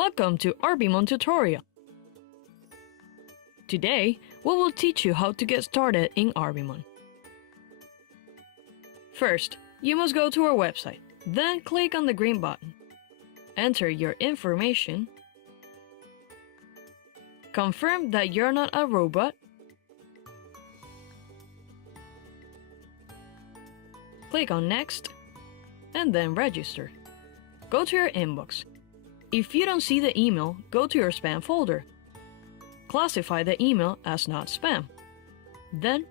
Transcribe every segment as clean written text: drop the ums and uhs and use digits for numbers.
Welcome to ARBIMON tutorial. Today, we will teach you how to get started in ARBIMON. First, you must go to our website, then click on the green button. Enter your information. Confirm that you're not a robot. Click on Next, and then register. Go to your inbox. If you don't see the email, go to your spam folder. Classify the email as not spam. Then,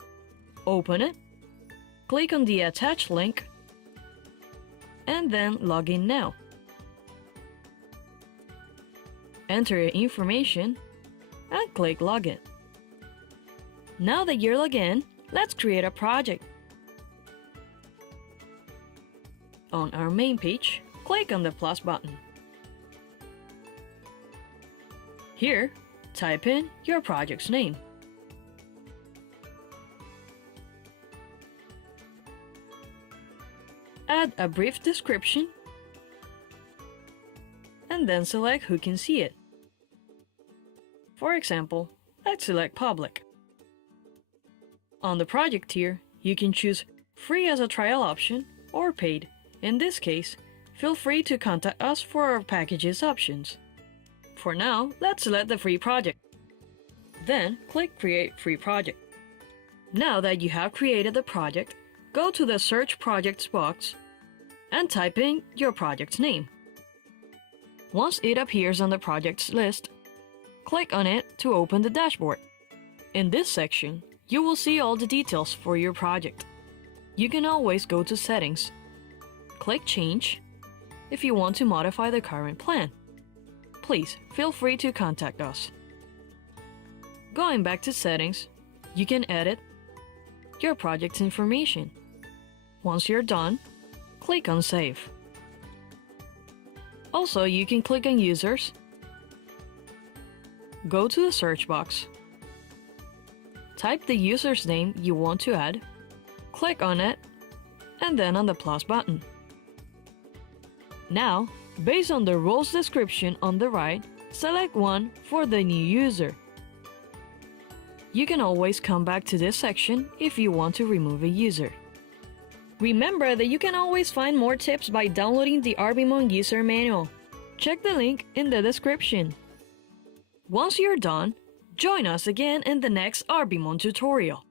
open it. Click on the attached link, and then log in now. Enter your information, and click Login. Now that you're logged in, let's create a project. On our main page, click on the plus button. Here, type in your project's name. Add a brief description, and then select who can see it. For example, let's select Public. On the project tier, you can choose free as a trial option or paid. In this case, feel free to contact us for our packages options. For now, let's select the free project. Then, click Create Free Project. Now that you have created the project, go to the Search Projects box and type in your project's name. Once it appears on the project's list, click on it to open the dashboard. In this section, you will see all the details for your project. You can always go to Settings. Click Change if you want to modify the current plan. Please feel free to contact us. Going back to Settings, you can edit your project's information. Once you're done, click on Save. Also, you can click on Users, go to the search box, type the user's name you want to add, click on it, and then on the plus button. Now, based on the role's description on the right, select one for the new user. You can always come back to this section if you want to remove a user. Remember that you can always find more tips by downloading the ARBIMON user manual. Check the link in the description. Once you're done, join us again in the next ARBIMON tutorial.